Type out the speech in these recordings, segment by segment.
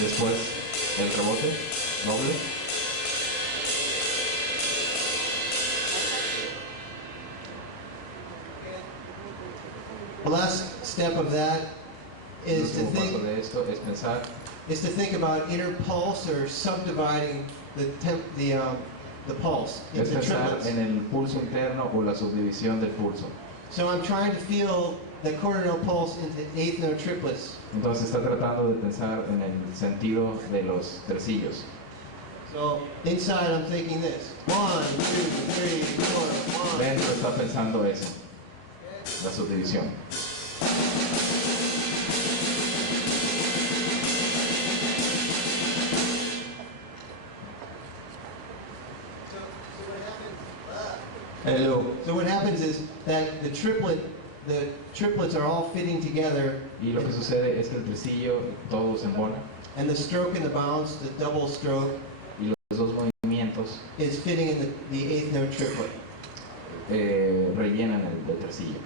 Después el rebote doble. The last step of that is to paso de esto es pensar think about inner pulse or subdividing the pulse es into pensar triplets. en el pulso interno o la subdivisión del pulso. So I'm trying to feel the quarter note pulse into eighth note triplets. Entonces está tratando de pensar en el sentido de los tresillos. So inside I'm thinking this: 1, 2, 3, 4, 1. Dentro está pensando eso, la subdivisión. Hello. So what happens is that the triplets are all fitting together. Y lo que sucede es que el tresillo todo se embona. And the stroke and the bounce, the double stroke, Y los dos movimientos is fitting in the eighth note triplet. Rellenan el tresillo.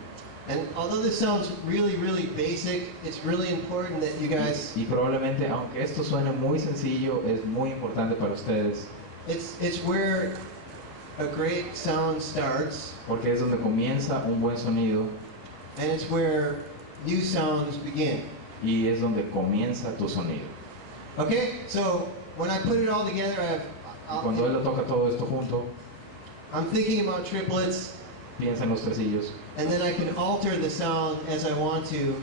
And although this sounds really, really basic, it's really important that you guys. Y probablemente, aunque esto suene muy sencillo, es muy importante para ustedes. It's where a great sound starts. Porque es donde comienza un buen sonido. And it's where new sounds begin. Y es donde comienza tu sonido. Okay, so when I put it all together, Cuando él lo toca todo esto junto, I'm thinking about triplets. piensa en los tresillos. And then I can alter the sound as I want to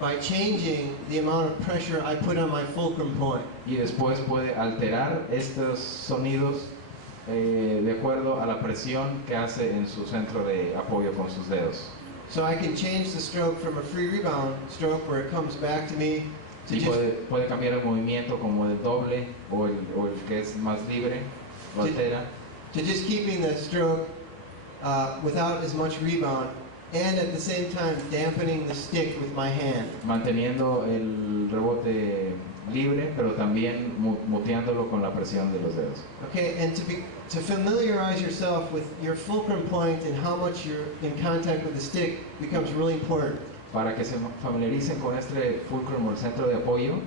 by changing the amount of pressure I put on my fulcrum point. Y después puede alterar estos sonidos de acuerdo a la presión que hace en su centro de apoyo con sus dedos. So I can change the stroke from a free rebound stroke where it comes back to me to Y just, puede cambiar el movimiento como el doble o el que es más libre, lo altera. to just keeping the stroke without as much rebound, and at the same time dampening the stick with my hand. Manteniendo el rebote libre, pero también muteándolo con la presión de los dedos. Okay, and to familiarize yourself with your fulcrum point and how much you're in contact with the stick becomes really important. Para que se familiaricen con este fulcrum o el centro de apoyo,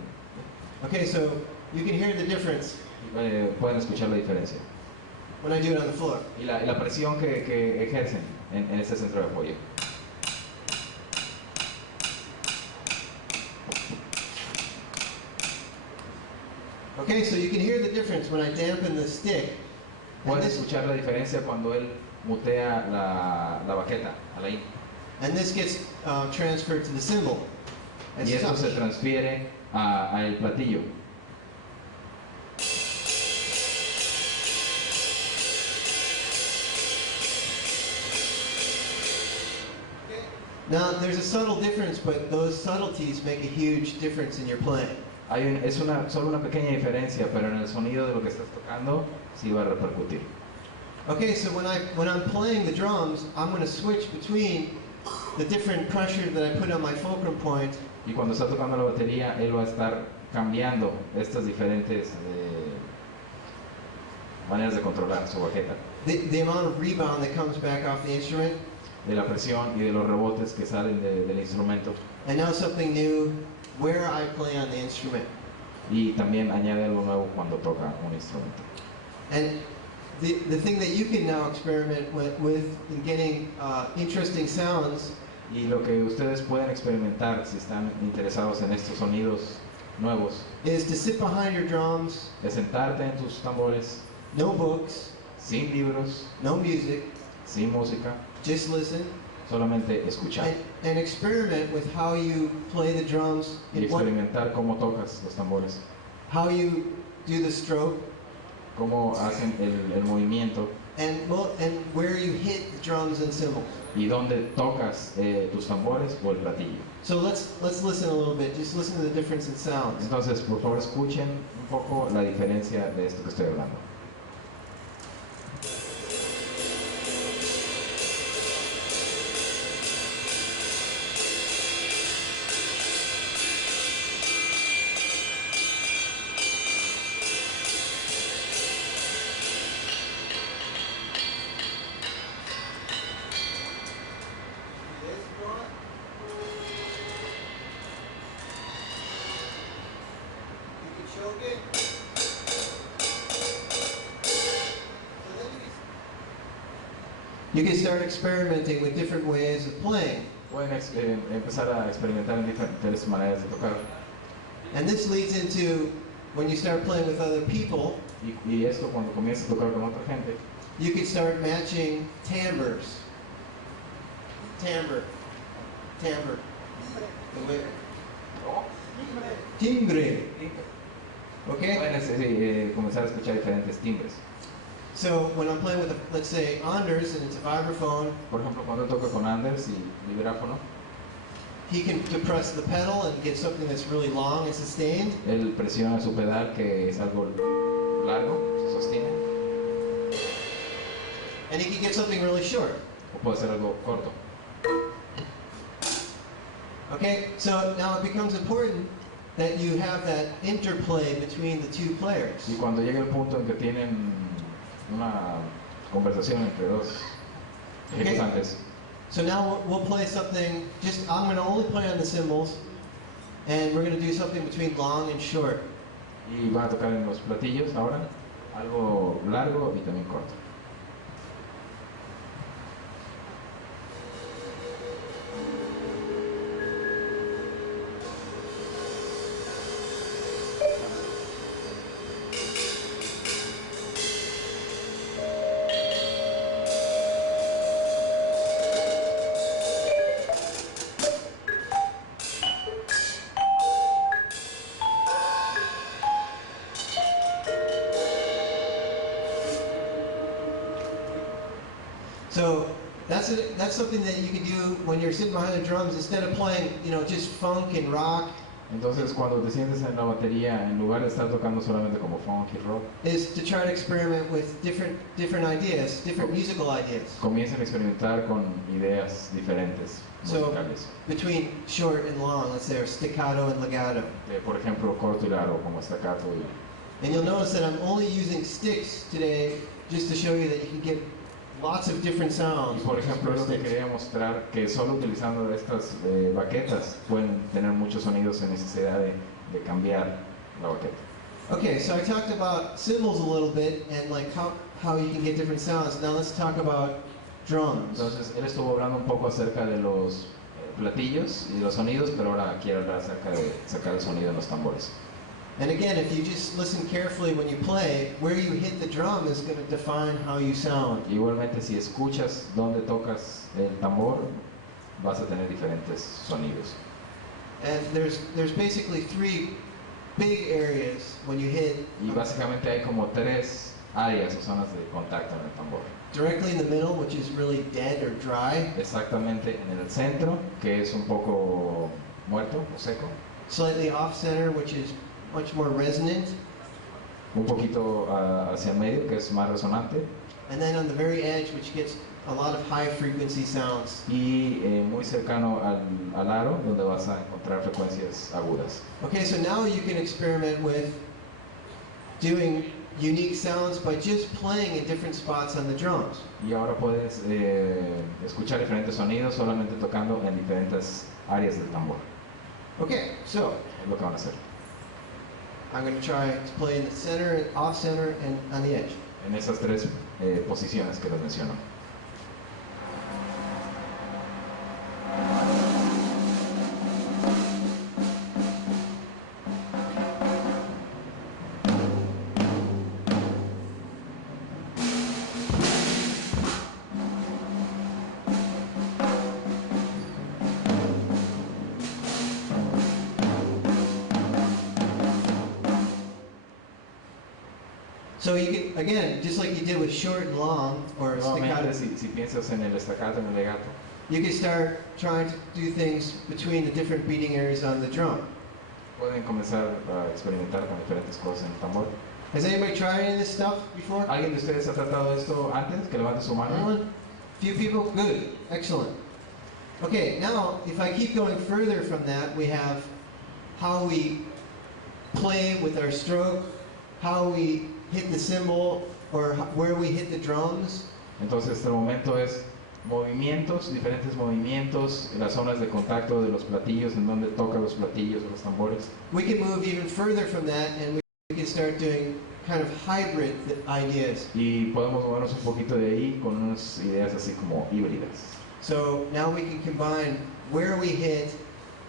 Okay, so you can hear the difference pueden escuchar la diferencia. when I do it on the floor. Y la presión que ejercen en este centro de apoyo. Okay, so you can hear the difference when I dampen the stick. And Pueden this, escuchar la diferencia cuando él mutea la baqueta, a la I. and this gets transferred to the cymbal. As Y esto se such. transfiere a el platillo. Now, there's a subtle difference, but those subtleties make a huge difference in your playing. Solo una pequeña diferencia, pero en el sonido de lo que estás tocando sí va a repercutir. Okay, so when I'm playing the drums, I'm going to switch between the different pressure that I put on my fulcrum point. Y cuando está tocando la batería, él va a estar cambiando estas diferentes maneras de controlar su baqueta. The amount of rebound that comes back off the instrument. De la presión y de los rebotes que salen del instrumento. And now something new, where I play on the instrument. Y también añade algo nuevo cuando toca un instrumento. And the thing that you can now experiment with in getting interesting sounds Y lo que ustedes pueden experimentar si están interesados en estos sonidos nuevos is to sit behind your drums, es sentarte en tus tambores, no books, sin libros, no music, sin música, just listen, solamente escuchar and experiment with how you play the drums, y in what, experimentar cómo tocas los tambores, how you do the stroke, cómo hacen el movimiento and where you hit the drums and cymbals. y dónde tocas tus tambores o el platillo. So let's listen a little bit. Just listen to the difference in sounds. Entonces, por favor, escuchen un poco la diferencia de esto que estoy hablando. You can start experimenting with different ways of playing. Pueden empezar a experimentar en diferentes maneras de tocar. And this leads into when you start playing with other people, Y esto cuando comienzas a tocar con otra gente, you can start matching timbres. Timbre. Timbre. The way- Timbre. Okay? pueden comenzar a escuchar diferentes timbres. So when I'm playing with, let's say, Anders, and it's a vibraphone, Por ejemplo, cuando toco con Anders y vibráfono, he can depress the pedal and get something that's really long and sustained. él presiona su pedal, que es algo largo, se sostiene, And he can get something really short. o puede ser algo corto. Okay? So now it becomes important that you have that interplay between the two players. Y cuando llega el punto en que tienen una conversación entre dos ejecutantes, So now we'll play something, I'm going to only play on the cymbals, and we're going to do something between long and short. y van a tocar en los platillos ahora, algo largo y también corto. So that's something that you can do when you're sitting behind the drums instead of playing, just funk and rock. Entonces, cuando te sientes en la batería, en lugar de estar tocando solamente como funk y rock, Is to try to experiment with different ideas, different musical ideas. comiencen a experimentar con ideas diferentes So- musicales. Between short and long, let's say, or staccato and legato. Por ejemplo, corto y largo, como staccato. And you'll notice that I'm only using sticks today just to show you that you can get lots of different Y sounds. por with ejemplo, lo que sticks. quería mostrar, que solo utilizando estas baquetas pueden tener muchos sonidos sin necesidad de cambiar la baqueta. Okay, so I talked about cymbals a little bit and like how you can get different sounds. Now let's talk about drums. Entonces, él estuvo hablando un poco acerca de los platillos y los sonidos, pero ahora quiero hablar acerca de sacar el sonido en los tambores. And again, if you just listen carefully when you play, where you hit the drum is going to define how you sound. Igualmente, si escuchas dónde tocas el tambor, vas a tener diferentes sonidos. And there's basically three big areas when you hit Y básicamente hay como tres áreas o zonas de contacto en el tambor. directly in the middle, which is really dead or dry, Exactamente en el centro, que es un poco muerto o seco. slightly off center, which is much more resonant, Un poquito hacia el medio, que es más resonante. and then on the very edge, which gets a lot of high frequency sounds. Y muy cercano al aro, donde vas a encontrar frecuencias agudas. Okay, so now you can experiment with doing unique sounds by just playing in different spots on the drums. Y ahora puedes escuchar diferentes sonidos solamente tocando en diferentes áreas del tambor. Okay, so Es lo que van a hacer. I'm going to try to play in the center, off center, and on the edge. En esas tres posiciones que les menciono. So you can, again, just like you did with short and long, or Nuevamente, staccato, si piensas en el staccato, en el legato, you can start trying to do things between the different beating areas on the drum. pueden comenzar a experimentar con diferentes cosas en el tambor. Has anybody tried any of this stuff before? ¿Alguien de ustedes ha tratado esto antes? Que levante su mano. Anyone? Few people? Good. Excellent. Okay, now if I keep going further from that, we have how we play with our stroke, how we hit the cymbal, or where we hit the drums. Entonces, este momento es movimientos, diferentes movimientos, las zonas de contacto de los platillos, en donde toca los platillos o los tambores. We can move even further from that and we can start doing kind of hybrid ideas. Y podemos movernos un poquito de ahí con unas ideas así como híbridas. So now we can combine where we hit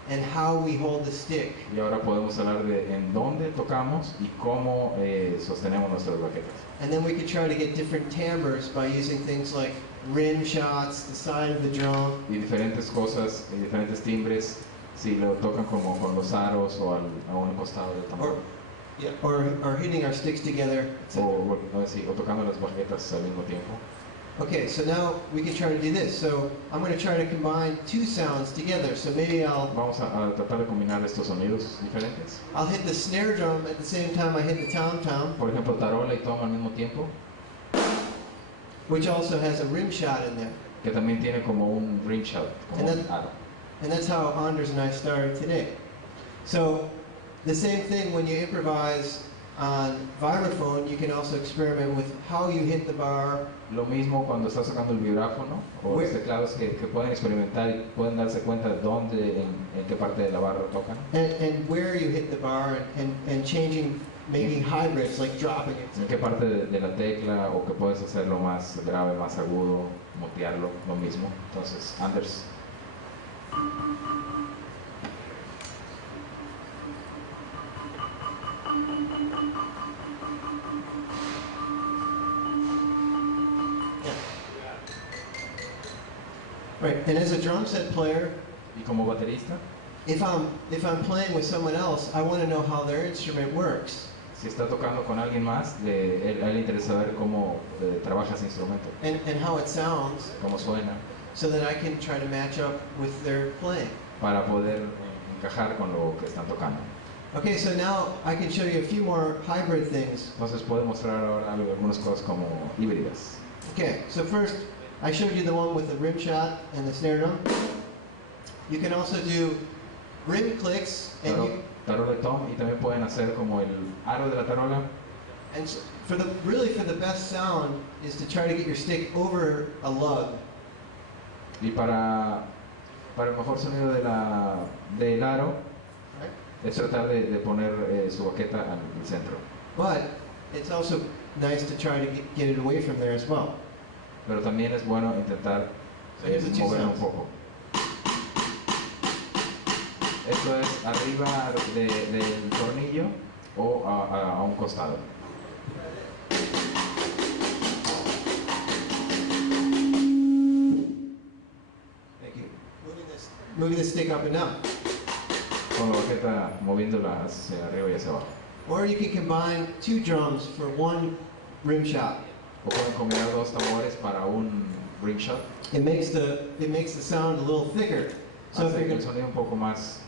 and how we hold the stick. Y ahora podemos hablar de en dónde tocamos y cómo sostenemos nuestras baquetas. And then we can try to get different timbres by using things like rim shots, the side of the drum. Y diferentes cosas, y diferentes timbres, si lo tocan como con los aros o a un costado del tambor. Or hitting our sticks together. O tocando las baquetas al mismo tiempo. Okay, so now we can try to do this. So I'm going to try to combine two sounds together. So maybe Vamos a tratar de combinar estos sonidos diferentes. I'll hit the snare drum at the same time I hit the tom-tom. Por ejemplo, tarola y tom al mismo tiempo. Which also has a rim shot in there. Que también tiene como un rim shot, como un aro. And that's how Anders and I started today. So the same thing when you improvise on vibraphone, you can also experiment with how you hit the bar. Lo mismo cuando estás tocando el vibráfono o los teclados que pueden experimentar y pueden darse cuenta de dónde, en qué parte de la barra tocan. And where you hit the bar and changing, making hybrids, like dropping it. En qué parte de la tecla o que puedes hacerlo más grave, más agudo, mutearlo, lo mismo. Entonces, Anders. Right, and as a drum set player, Y como baterista, if I'm playing with someone else, I want to know how their instrument works. si está tocando con alguien más, a él le interesa ver cómo trabaja ese instrumento, And how it sounds, cómo suena, so that I can try to match up with their playing. para poder encajar con lo que están tocando. Okay, so now I can show you a few more hybrid things. Entonces puedo mostrar ahora algunas cosas como híbridas. Okay, so first, I showed you the one with the rim shot and the snare drum. You can also do rim clicks, and Tarola y tom, y también pueden hacer como el aro de la tarola. and for the best sound is to try to get your stick over a lug. Y para el mejor sonido del aro, Right? es tratar de poner su baqueta al centro. But it's also nice to try to get it away from there as well. Pero también es bueno intentar Here's the two mover un sounds. poco. Esto es arriba del tornillo o a un costado. Thank you. Moving the stick up and down. Con la baqueta moviéndola hacia arriba y hacia abajo. Or you can combine two drums for one rim shot. O pueden combinar dos tambores para un rim shot. It makes the sound a little thicker. So if Hace you're que el gonna, sonido un poco más.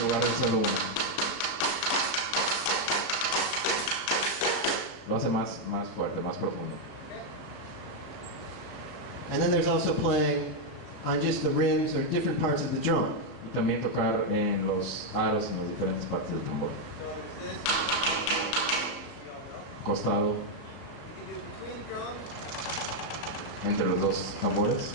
En lugar de solo uno. Lo hace más fuerte, más profundo. and then there's also playing on just the rims or different parts of the drum. Y también tocar en los aros en las diferentes partes del tambor. Costado, entre los dos tambores.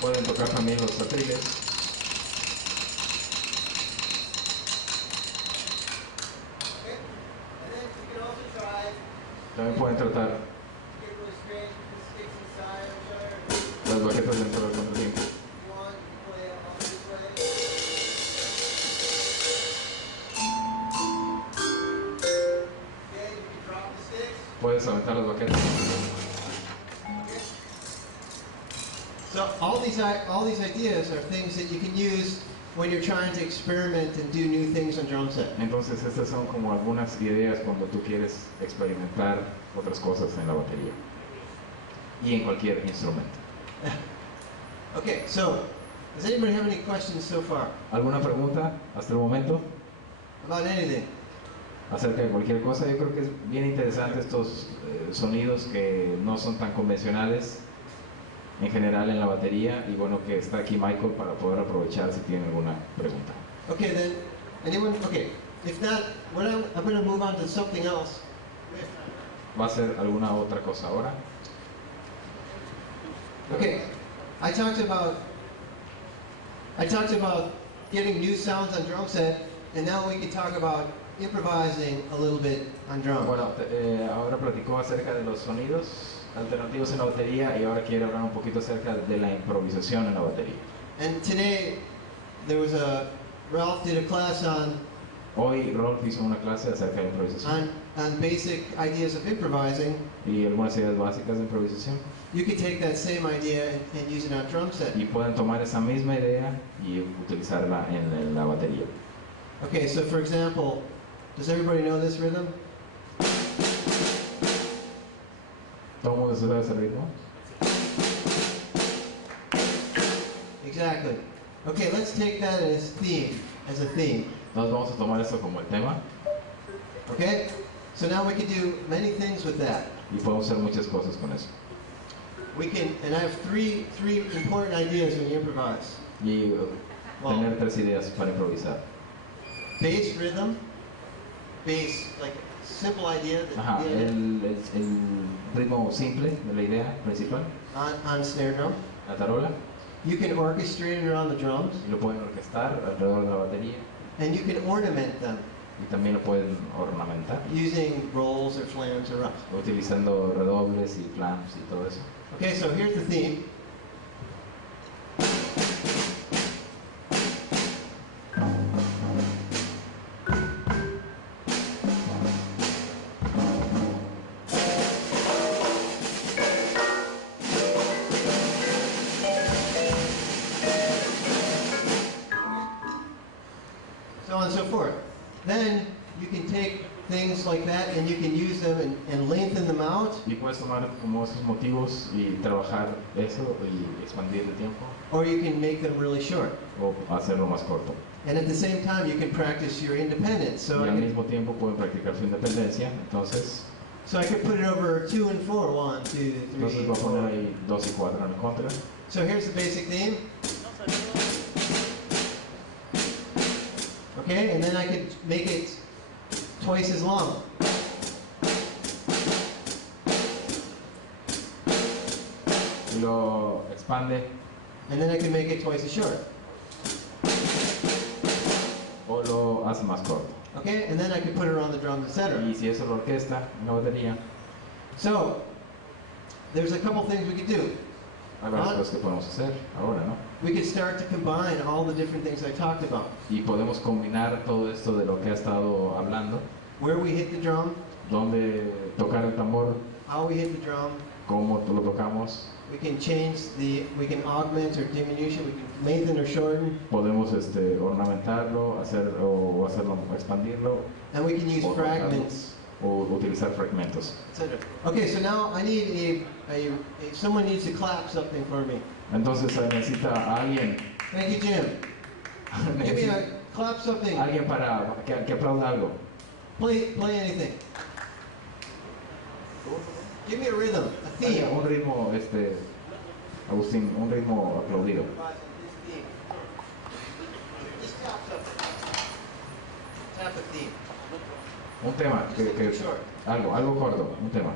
Pueden tocar también los atriles. También pueden tratar las baquetas dentro del contratiempo. Puedes aventar las baquetas. So all these ideas are things that you can use when you're trying to experiment and do new things on drum set. Entonces estas son como algunas ideas cuando tú quieres experimentar otras cosas en la batería y en cualquier instrumento. Okay, so does anybody have any questions so far ¿Alguna pregunta hasta el momento about anything? acerca de cualquier cosa? Yo creo que es bien interesante estos sonidos que no son tan convencionales en general en la batería, y bueno que está aquí Michael para poder aprovechar si tiene alguna pregunta. Okay, then anyone? Okay, if not, I'm going to move on to something else. ¿Va a ser alguna otra cosa ahora? Okay, I talked about getting new sounds on drum set, and now we can talk about improvising a little bit on drum. Bueno, ahora platicó acerca de los sonidos alternativos en la batería, y ahora quiere hablar un poquito acerca de la improvisación en la batería. And today there was Ralph did a class on Hoy Rolf hizo una clase acerca de la improvisación on basic ideas of improvising. y algunas ideas básicas de improvisación, You could take that same idea and use it on drum set. y pueden tomar esa misma idea y utilizarla en la batería. Okay, so for example, does everybody know this rhythm? ¿Todo el mundo sabe ese ritmo? Exactly. Okay, let's take that as a theme. Entonces vamos a tomar esto como el tema, Okay? So now we can do many things with that. y podemos hacer muchas cosas con eso. We can, and I have three important ideas when you improvise. Y Wow. tener tres ideas para improvisar. Bass rhythm, bass, like simple idea, Ajá, el ritmo simple de la idea principal, on snare drum. la tarola, You can orchestrate it around the drums, y lo pueden orquestar alrededor de la batería, and you can ornament them y también lo pueden ornamentar, using rolls or flams or ups. utilizando redobles y flams y todo eso. Okay, so here's the theme. So on and so forth. Then you can take things like that and you can use them and lengthen them out, Y puedes tomar como esos motivos y trabajar eso y expandir el tiempo, or you can make them really short. o hacerlo más corto. And at the same time, you can practice your independence. So Y I al could, mismo tiempo pueden practicar su independencia, entonces I could put it over 2 and 4, 1, 2, 3, voy a poner 4. ahí 2 y 4 en el contra. So here's the basic theme. Okay, and then I could make it twice as long. Y lo expande, And then I can make it twice as short. o lo hace más corto. Okay, and then I could put it around the drums, etc. Y si eso lo orquesta en la batería, So there's a couple things we could do. hay varias cosas que podemos hacer ahora, ¿no? We could start to combine all the different things I talked about. Y podemos combinar todo esto de lo que ha estado hablando, Where we hit the drum, donde tocar el tambor, how we hit the drum. cómo lo tocamos, We can we can augment or diminish it, we can lengthen or shorten, podemos ornamentarlo, o hacerlo, expandirlo, and we can use o tocarlo, fragments, o utilizar fragmentos. etc. Okay, so now I need someone needs to clap something for me. Entonces necesita a alguien, Thank you, Jim. Give me a clap something. alguien para que aplauda algo. Play anything. Give me a rhythm, a theme. Un ritmo, Agustín, un ritmo aplaudido. Just tap something. Tap a theme. Un tema, Short. algo corto, un tema.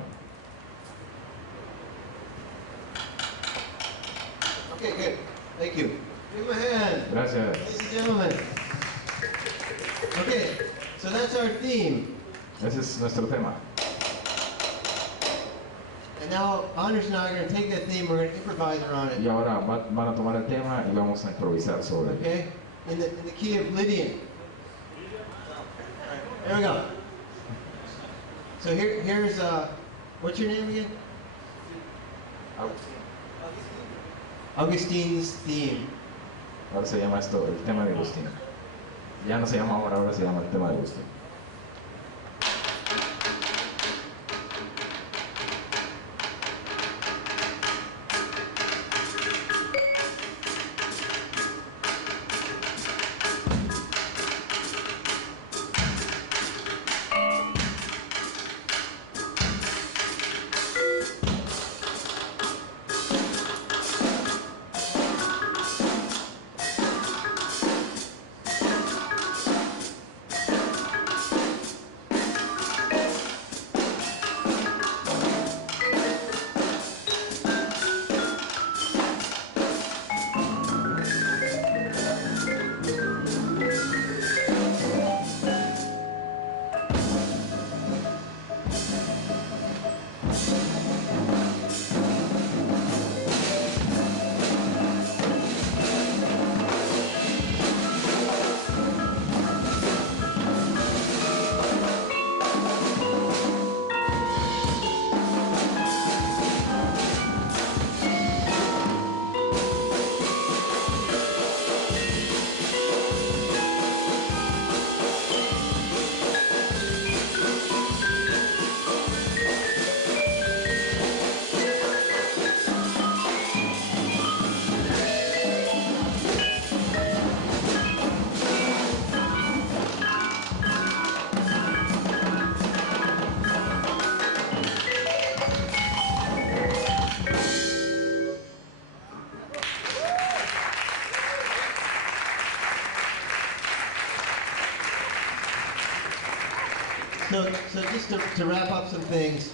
Okay, good. Thank you. Give him a hand. Gracias. Ladies and gentlemen. Okay, so that's our theme. Ese es nuestro tema. And now Anders and I are going to take that theme, we're going to improvise around Y it. ahora van a tomar el tema y vamos a improvisar sobre él. Okay? In the key of Lydian. There we go. So here's what's your name again? Augustine's theme. Ahora se llama esto el tema de Agustín. Ya no se llama ahora se llama el tema de Agustín. So just to wrap up some things,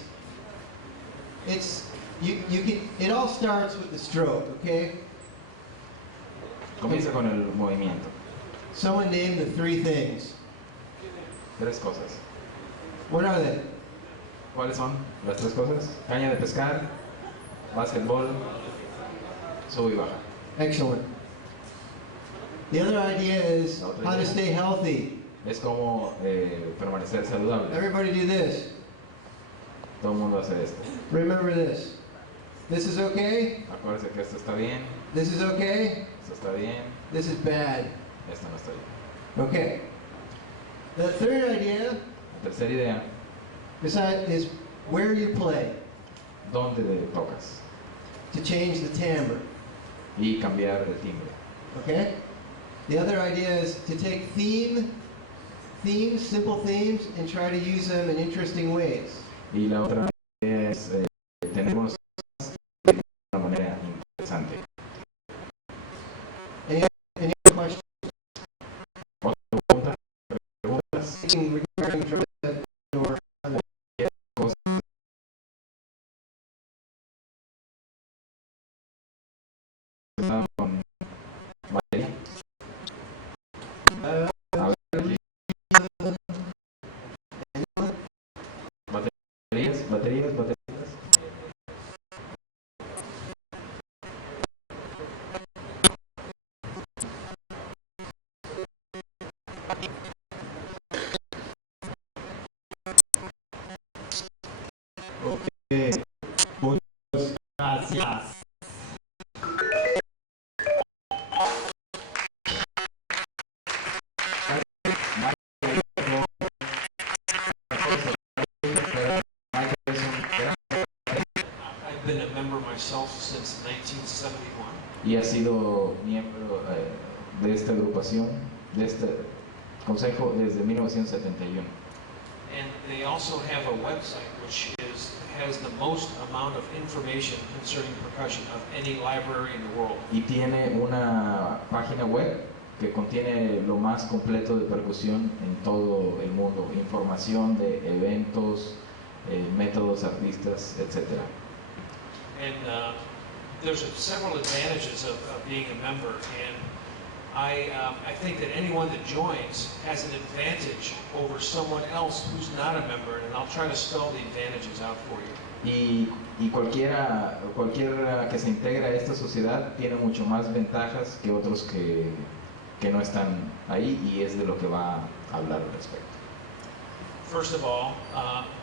it all starts with the stroke, okay? Comienza con el movimiento. Someone name the three things. Tres cosas. What are they? ¿Cuáles son las tres cosas? Caña de pescar, básquetbol, sub y baja. Excellent. The other idea is how to stay healthy. Es como permanecer saludable. Everybody do this. Todo el mundo hace esto. Remember this. This is okay. Acuérdense que esto está bien. This is okay. Esto está bien. This is bad. Esto no está bien. Okay. The third idea La tercera idea, is where you play ¿dónde tocas? to change the timbre. Y cambiar el timbre. Okay? The other idea is to take themes, simple themes, and try to use them in interesting ways. Y la otra idea es tener unos de una manera interesante. Any other questions? ¿Otra preguntas? Regarding drum set or Con batería. A ver, aquí. Baterías. Ok, muchas gracias. I've been a member myself since 1971. Y ha sido miembro de esta agrupación, de este consejo desde 1971. And they also have a website which has the most amount of information concerning percussion of any library in the world. Y tiene una página web que contiene lo más completo de percusión en todo el mundo, información de eventos, métodos, artistas, etc. And there's several advantages of being a member. And I think that anyone that joins has an advantage over someone else who's not a member. And I'll try to spell the advantages out for you. Y cualquiera que se integra a esta sociedad tiene mucho más ventajas que otros que no están ahí, y es de lo que va a hablar al respecto. First of all,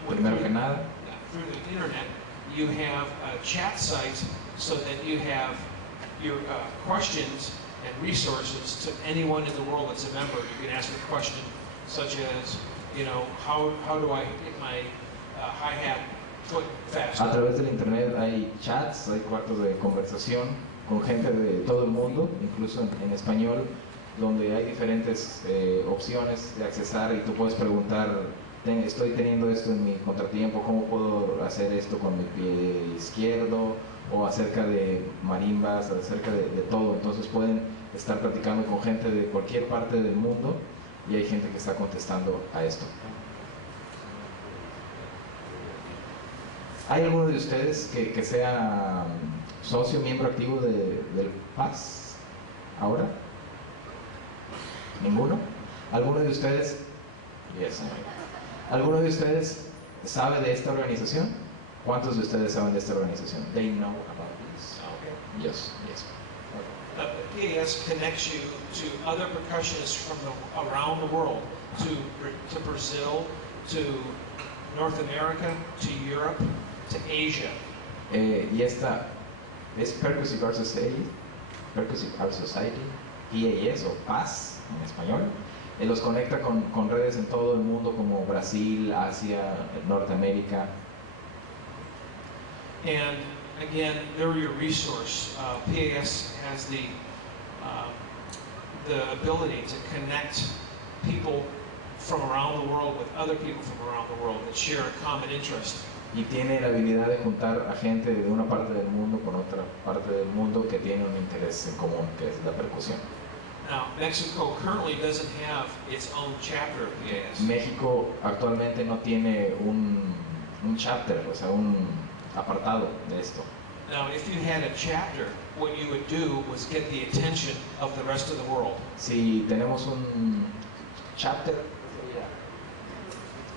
Primero que nada, through the internet, you have a chat site so that you have your questions and resources to anyone in the world that's a member. You can ask a question such as, how do I hit my hi-hat foot faster? a través del internet hay chats, hay cuartos de conversación con gente de todo el mundo, incluso en español, donde hay diferentes opciones de accesar, y tú puedes preguntar: estoy teniendo esto en mi contratiempo, ¿cómo puedo hacer esto con mi pie izquierdo? O acerca de marimbas, acerca de todo. Entonces pueden estar platicando con gente de cualquier parte del mundo, y hay gente que está contestando a esto. ¿Hay alguno de ustedes que sea socio, miembro activo del PAS ahora? ¿Ninguno? ¿Alguno de ustedes? Yes. ¿Alguno de ustedes sabe de esta organización? ¿Cuántos de ustedes saben de esta organización? They know about this. Okay. Yes. The PAS connects you to other percussionists from around the world, to Brazil, to North America, to Europe, to Asia. Y esta es Percussive Art Society, PAS o PAS en español. Los conecta con redes en todo el mundo, como Brasil, Asia, Norteamérica. And again, they're your resource. PAS has the ability to connect people from around the world with other people from around the world that share a common interest. Y tiene la habilidad de juntar a gente de una parte del mundo con otra parte del mundo que tiene un interés en común, que es la percusión. Now, Mexico currently doesn't have its own chapter of PAS. México actualmente no tiene un chapter, o sea, un apartado de esto. Now, if you had a chapter, what you would do was get the attention of the rest of the world. Si tenemos un chapter,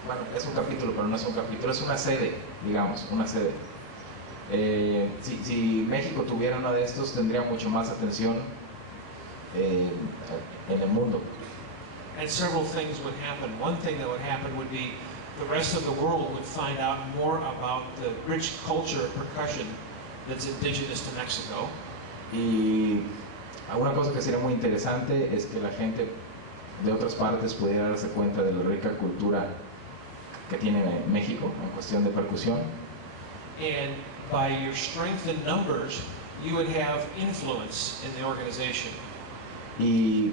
bueno, es un capítulo, pero no es un capítulo, es una sede, digamos, una sede. Si México tuviera uno de estos, tendría mucho más atención en el mundo. And several things would happen. One thing that would happen would be the rest of the world would find out more about the rich culture of percussion that's indigenous to Mexico. Y una cosa que sería muy interesante es que la gente de otras partes pudiera darse cuenta de la rica cultura que tiene México en cuestión de percusión. And by your strength in numbers, you would have influence in the organization. Y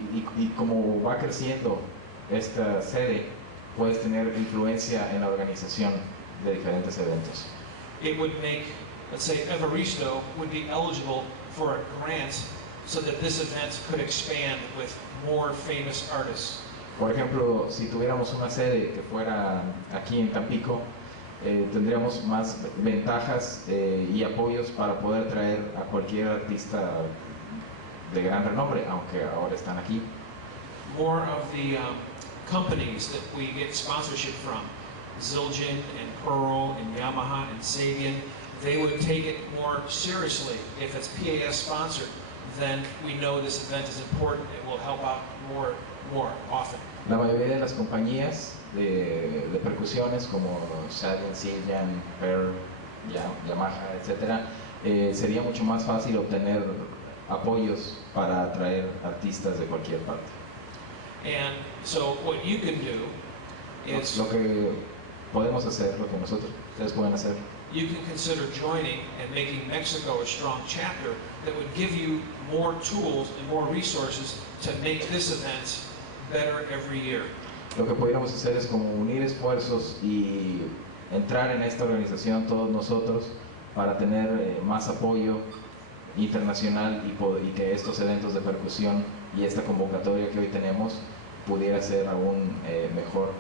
como va creciendo esta sede, puedes tener influencia en la organización de diferentes eventos. It would make, let's say, Evaristo would be eligible for a grant so that this event could expand with more famous artists. Por ejemplo, si tuviéramos una sede que fuera aquí en Tampico, tendríamos más ventajas y apoyos para poder traer a cualquier artista de gran renombre, aunque ahora están aquí. More of the companies that we get sponsorship from, Zildjian and Pearl and Yamaha and Sabian, they would take it more seriously. If it's PAS sponsored, then we know this event is important. It will help out more often. La mayoría de las compañías de percusiones como Sabian, Zildjian, Pearl, Yamaha, etc., sería mucho más fácil obtener apoyos para atraer artistas de cualquier parte. And so what you can do is Lo que podemos hacer, lo que ustedes pueden hacer, you can consider joining and making Mexico a strong chapter that would give you more tools and more resources to make this event better every year. lo que pudiéramos hacer es como unir esfuerzos y entrar en esta organización todos nosotros para tener más apoyo internacional y que estos eventos de percusión y esta convocatoria que hoy tenemos pudiera ser aún mejor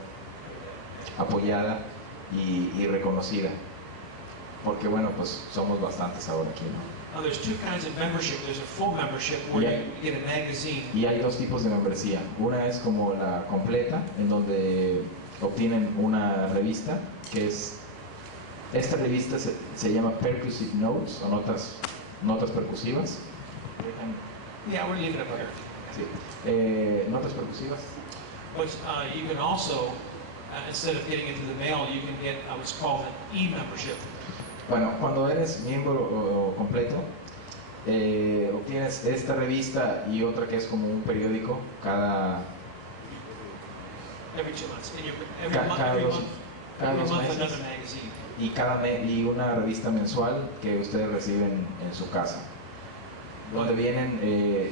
apoyada y reconocida, porque bueno, pues somos bastantes ahora aquí, ¿no? Now there's two kinds of membership. There's a full membership where Yeah. you get a magazine. Y hay dos tipos de membresía. Una es como la completa, en donde obtienen una revista, que es, esta revista se llama Percussive Notes, o notas percusivas. Yeah, we're leaving it up here. Sí. Notas percusivas. But you can also, instead of getting it through the mail, you can get what's called an e-membership. Bueno, cuando eres miembro completo, obtienes esta revista y otra que es como un periódico Every 2 months. And cada every dos month meses, another magazine. y una revista mensual que ustedes reciben en su casa, donde vienen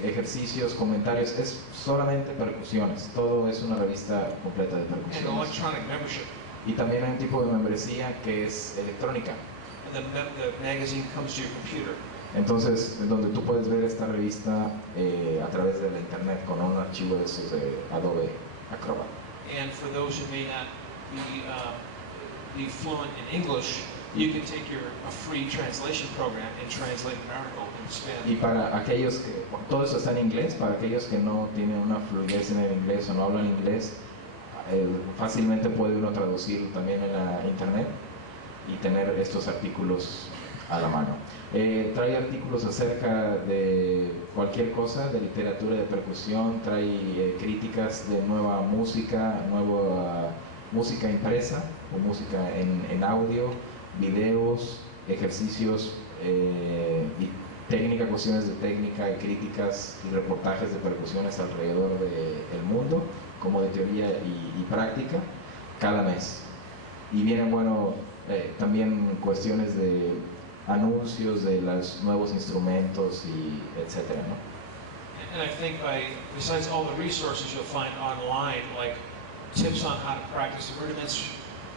ejercicios, comentarios, es solamente percusiones, todo es una revista completa de And percusiones. electronic membership. Y también hay un tipo de membresía que es electrónica, And the magazine comes to your computer. entonces donde tú puedes ver esta revista a través de la internet con un archivo de esos de Adobe Acrobat. And for those who may not be fluent in English, you can take a free translation program and translate an article in Y Spanish. para aquellos que, todo eso está en inglés, para aquellos que no tienen una fluidez en el inglés o no hablan inglés, fácilmente puede uno traducirlo también en la internet y tener estos artículos a la mano. Trae artículos acerca de cualquier cosa, de literatura de percusión, trae críticas de nueva música impresa o música en audio, videos, ejercicios y cuestiones de técnica, y críticas y reportajes de percusiones alrededor del mundo, como de teoría y práctica, cada mes. Y vienen, bueno, también cuestiones de anuncios de los nuevos instrumentos y etcétera, ¿no? And I think besides all the resources you'll find online, like tips on how to practice the rudiments,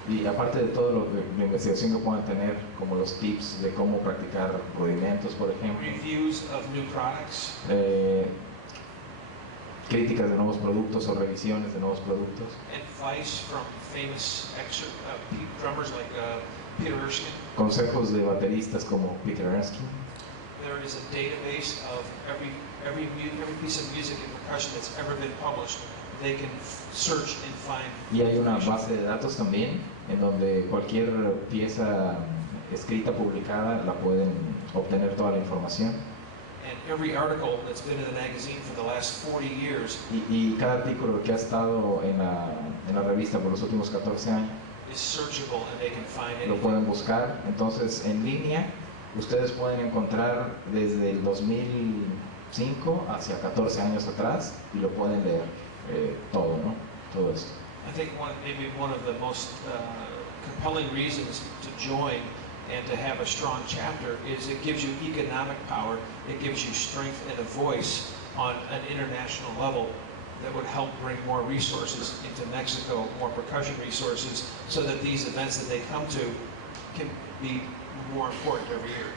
Y aparte de todo lo que la investigación que puedan tener, como los tips de cómo practicar rudimentos, por ejemplo, reviews of new products, críticas de nuevos productos o revisiones de nuevos productos. Advice from famous drummers like Peter Erskine. Consejos de bateristas como Peter Erskine. There is a database of every piece of music and percussion that's ever been published. They can search and find. Y hay una base de datos también en donde cualquier pieza escrita, publicada, la pueden obtener toda la información. And every article that's been in the magazine for the last 40 years Y cada artículo que ha estado en la revista por los últimos 14 años is searchable and they can find lo it. pueden buscar. Entonces, en línea, ustedes pueden encontrar desde el 2005 hacia 14 años atrás y lo pueden leer todo, ¿no? Todo esto. I think maybe one of the most compelling reasons to join and to have a strong chapter is it gives you economic power, it gives you strength and a voice on an international level that would help bring more resources into Mexico, more percussion resources, so that these events that they come to can be more important every year.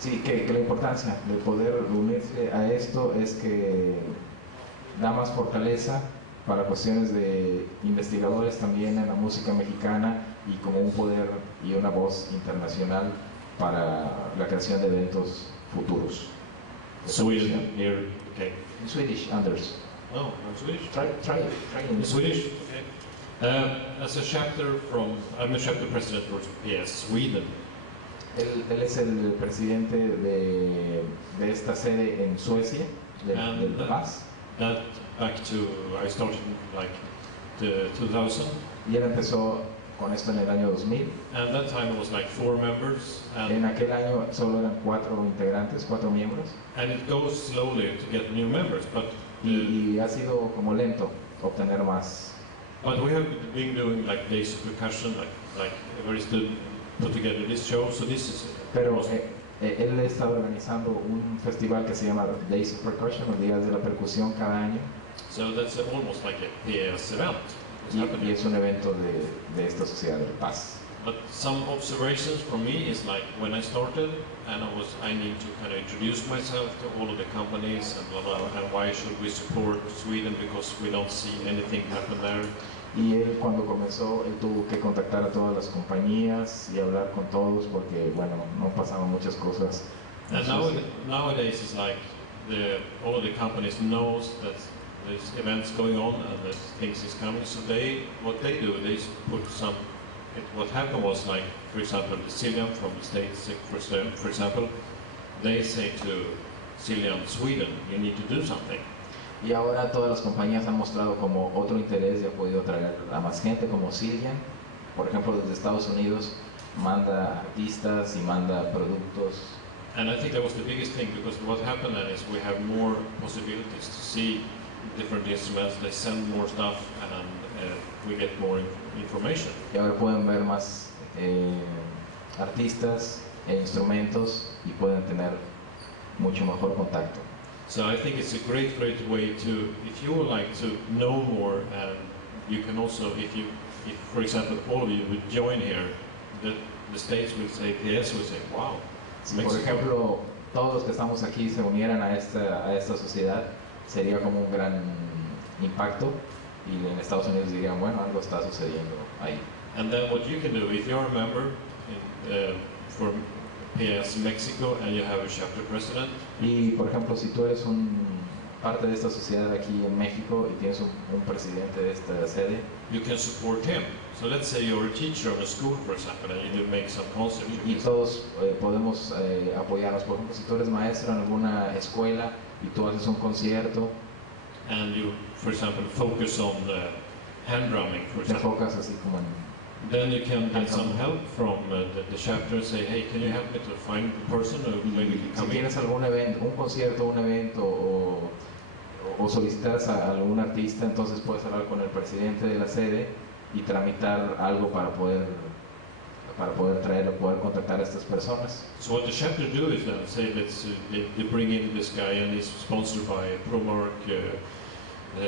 Sí, que la importancia de poder unirse a esto es que da más fortaleza para cuestiones de investigadores también en la música mexicana y como un poder y una voz internacional para la creación de eventos futuros. Sweden here, okay. In Swedish, Anders. Oh, I'm Swedish. Try In Swedish, okay. As a chapter I'm a chapter president for PS Sweden. Él es el presidente de esta sede en Suecia, del PAS. That back to, I started like the 2000. Y él empezó con esto en el año 2000. And that time it was like 4 members. En aquel año solo eran 4 integrantes, 4 miembros. And it goes slowly to get new members, but Y ha sido como lento obtener más. But we have been doing like days of percussion, like everybody stood put together this show. So this is. Pero él está organizando un festival que se llama Days of Percussion, los días de la percusión, cada año. So that's almost like a PS event. Y es un evento de esta sociedad del Paz. But some observations from me is like when I started, and I need to kind of introduce myself to all of the companies and blah blah, and why should we support Sweden because we don't see anything happen there. Y él cuando comenzó, él tuvo que contactar a todas las compañías y hablar con todos porque, bueno, no pasaban muchas cosas. And nowadays it's like all of the companies knows that there's events going on and that things is coming. So what they do, they put some. What happened was like, for example, the Cillian from the States, for example, they say to Cillian Sweden, you need to do something. Y ahora todas las compañías han mostrado como otro interés y ha podido traer a más gente, como Cillian, por ejemplo, desde Estados Unidos, manda artistas y manda productos. And I think that was the biggest thing because what happened then is we have more possibilities to see different instruments, they send more stuff and we get more information. Y ahora pueden ver más artistas e instrumentos y pueden tener mucho mejor contacto. So I think it's a great way to, if you would like to know more, and you can also, if for example all of you would join here, the States will say, PS will say, wow. Si por ejemplo todos los que estamos aquí se unieran a esta sociedad, sería como un gran impacto y en Estados Unidos dirían, bueno, algo está sucediendo ahí. And then what you can do, if you're a member for PS Mexico and you have a chapter president. Y por ejemplo, si tú eres parte de esta sociedad aquí en México y tienes un presidente de esta sede, you can support him. So let's say you're a teacher in a school, for example, and you do make some concerts. Y todos podemos apoyarnos. Por ejemplo, si tú eres maestro en alguna escuela y tú haces un concierto, and you, for example, focus on hand drumming, for te example. enfocas así como en. Then you can get some help from the chapter and say, hey, can you help me to find the person who maybe can Si come in? tienes algún evento, un concierto, un evento o solicitas a algún artista, entonces puedes hablar con el presidente de la sede y tramitar algo para poder traer o poder contactar a estas personas. So what the chapter do is then say they bring in this guy and he's sponsored by Promark,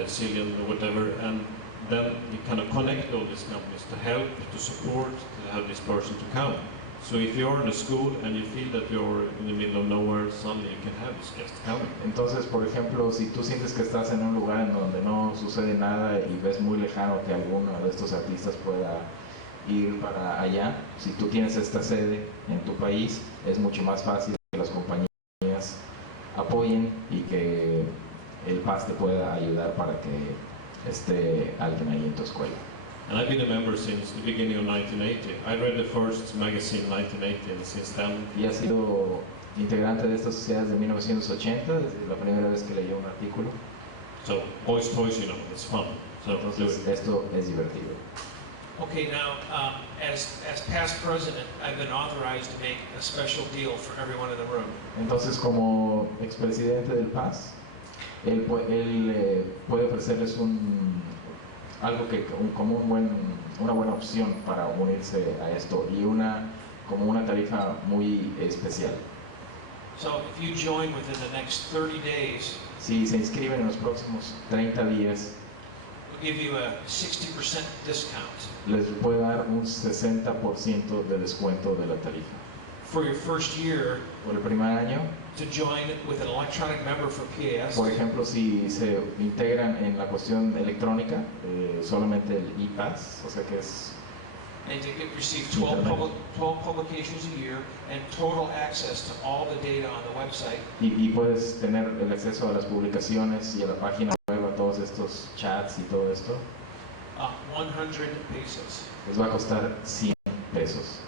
Cillian, or whatever, and then you kind of connect all these companies to help, to support, to have this person to come. So if you're in a school and you feel that you're in the middle of nowhere, suddenly you can have this guest coming. Entonces, por ejemplo, si tú sientes que estás en un lugar en donde no sucede nada y ves muy lejano que alguno de estos artistas pueda ir para allá, si tú tienes esta sede en tu país, es mucho más fácil que las compañías apoyen y que el PAS te pueda ayudar para que esté alguien ahí en tu escuela. And I've been a member since the beginning of 1980. I read the first magazine in 1980, and since then, Y ha sido integrante de esta sociedad desde 1980, desde la primera vez que leyó un artículo. so boys' toys, you know, it's fun. So do Entonces, it. esto es divertido. Okay, now, as past president, I've been authorized to make a special deal for everyone in the room. Entonces, como expresidente del PAS, él puede ofrecerles algo como una buena opción para unirse a esto y como una tarifa muy especial. So if you join within the next 30 days, Si se inscriben en los próximos 30 días, we'll give you a 60% discount les puede dar un 60% de descuento de la tarifa. for your first year Por el primer año, to join with an electronic member for PAS. por ejemplo, si se integran en la cuestión electrónica, solamente el e-pass, o sea que es, And to receive 12 publications a year and total access to all the data on the website. y puedes tener el acceso a las publicaciones y a la página web, a todos estos chats y todo esto, 100 pesos. les va a costar 100 pesos.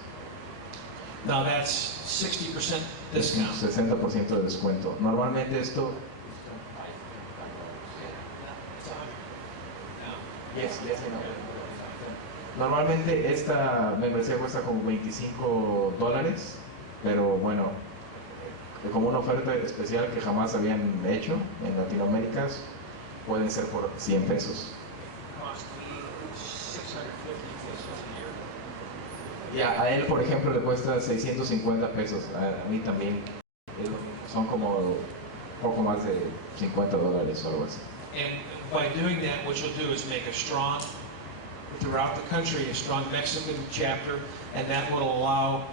Now that's 60% Es un discount. 60% de descuento. Normalmente esto... Normalmente esta membresía cuesta como $25, pero bueno, como una oferta especial que jamás habían hecho en Latinoamérica, pueden ser por 100 pesos. Cost me 650 pesos a year. Y a él, por ejemplo, le cuesta 650 pesos. A mí también. Son como poco más de $50 o algo así. And by doing that, what you'll do is make a strong, throughout the country, a strong Mexican chapter, and that will allow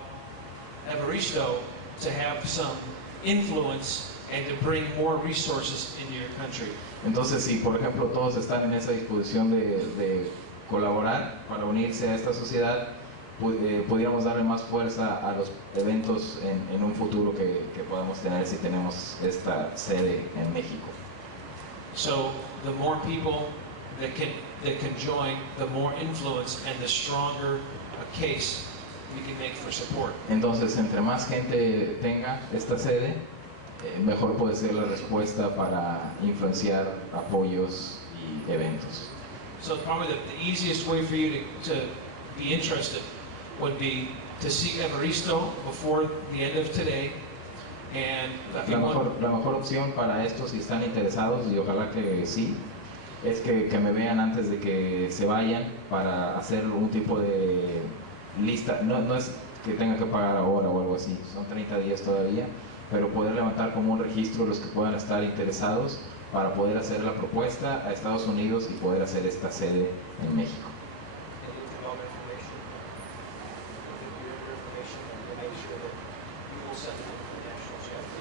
Evaristo to have some influence and to bring more resources into your country. Entonces, si por ejemplo todos están en esa disposición de colaborar para unirse a esta sociedad, pudiéramos darle más fuerza a los eventos en un futuro que podamos tener si tenemos esta sede en México. So the more people that can join, the more influence and the stronger a case we can make for support. Entonces, entre más gente tenga esta sede, mejor puede ser la respuesta para influenciar apoyos y eventos. So probably the easiest way for you to be interested would be to see Evaristo before the end of today. And if La you want, mejor opción para estos, si están interesados, y ojalá que sí, es que me vean antes de que se vayan para hacer un tipo de lista. No es que tengan que pagar ahora o algo así, son 30 días todavía, pero poder levantar como un registro los que puedan estar interesados para poder hacer la propuesta a Estados Unidos y poder hacer esta sede en México.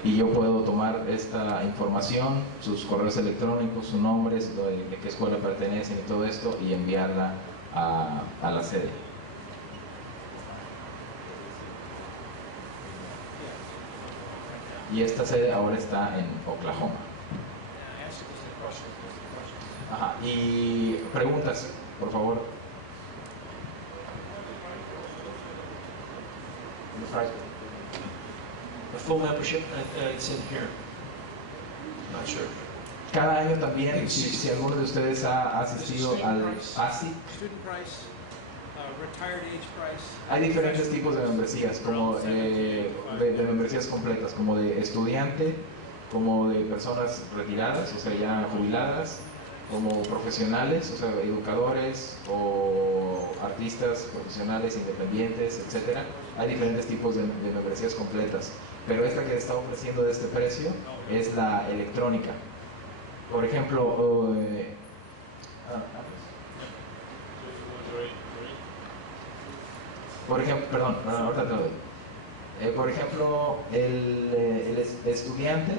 Y yo puedo tomar esta información, sus correos electrónicos, sus nombres, de qué escuela pertenecen y todo esto, y enviarla a la sede. Y esta sede ahora está en Oklahoma. Ajá. Y preguntas, por favor. the full membership, it's in here. Not sure. Cada año también, si alguno de ustedes ha asistido al ASIC, Student price, retired age price. hay diferentes tipos de membresías, como de membresías completas, como de estudiante, como de personas retiradas, o sea, ya jubiladas, como profesionales, o sea, educadores o artistas profesionales, independientes, etcétera. Hay diferentes tipos de membresías completas, pero esta que está ofreciendo de este precio es la electrónica. Por ejemplo, perdón, ahorita te lo doy. Por ejemplo, el estudiante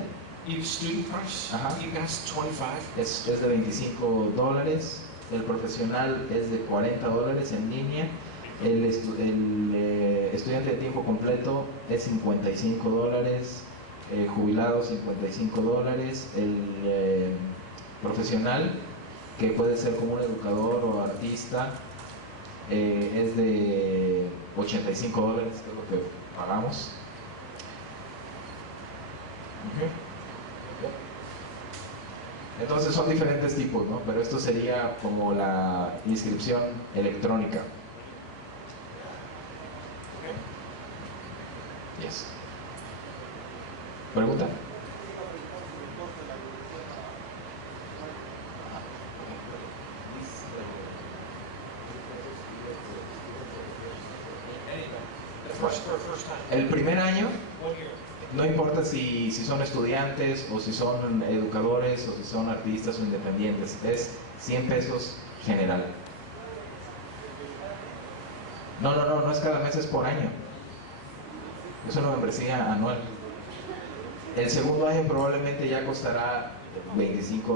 Student price, Ajá. you guys, 25. es de $25, el profesional es de $40 en línea, el estudiante de tiempo completo es $55, jubilado $55, el profesional, que puede ser como un educador o artista, es de $85, que es lo que pagamos. Entonces son diferentes tipos, ¿no? Pero esto sería como la inscripción electrónica. Yes. ¿Pregunta? First time. El primer año, 1 year. no importa si son estudiantes o si son educadores o si son artistas o independientes, es $100 general. No es cada mes, es por año. Es una membresía anual. El segundo año probablemente ya costará $25